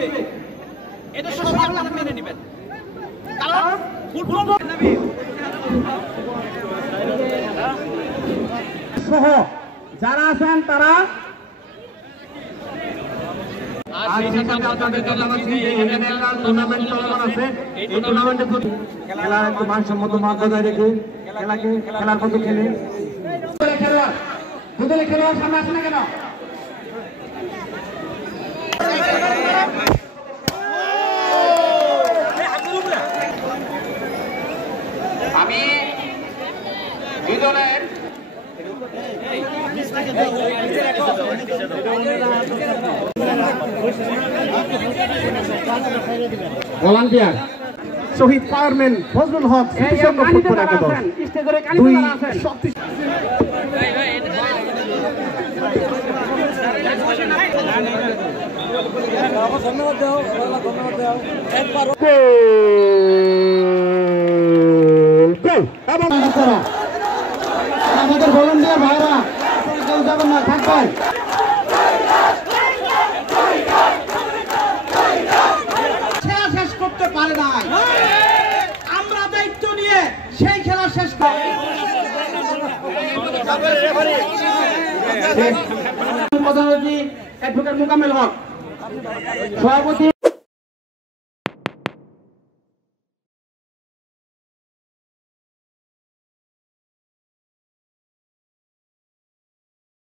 নেবে, এটা সবাই আপনারা মেনে নেবেন। কারণ ফুটবল সহ যারা আছেন তারা টুর্নামেন্ট চলমান আছে। এই টুর্নামেন্টে খেলার একটু মানসম্মত মান বজায় রেখে খেলার মতো খেলে খেলোয়াড় দুদলে খেলোয়াড় সামনে আসে না কেন? আমি দুই দলের ভলান্টিয়ার শহীদ ফায়ারম্যান ফজলুল হক স্মৃতিসংঘ ফুটবল একাদশ দুই আমাদের ভলান্টিয়ার ভাইরা কেউ যাবেন না, থাকবেন। খেলা শেষ করতে পারে নাই, আমরা দায়িত্ব নিয়ে সেই খেলা শেষ করি। প্রধান অতিথি অ্যাডভোকেট মোকাম্মেল হক, সভাপতি